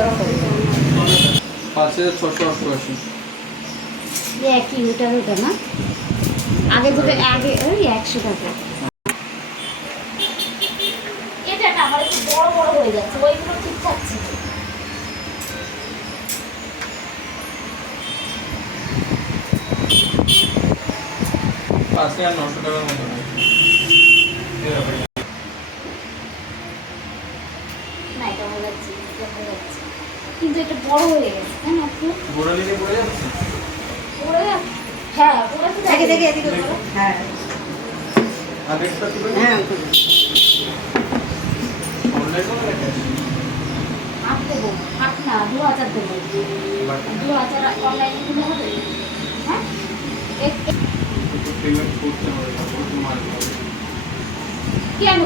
টাকা পড়বে। 5688 একই ওটা না আগে দুটো আগে ওই 100 টাকা। এটা না আমার একটু বড় বড় হয়ে যাচ্ছে, ওইগুলো ঠিকঠাক ছিল। 5900 টাকার মতো হয়। না এটা হয়ে যাচ্ছে, এটা হয়ে যাচ্ছে, কিন্তু এটা বড় হয়ে গেছে তাই না একটু গোড়া লিগে পড়ে যাচ্ছে। পড়ে হ্যাঁ পড়ে তো দেখে দেখে এদিকে করো। হ্যাঁ আগেরটা কি বলে? হ্যাঁ অনলাইন করে দেখে। হাত দেবো, হাত না 2000 দেবো, 2000 অনলাইনে দিলে হবে। হ্যাঁ পেমেন্ট করতে হবে, মাল কেন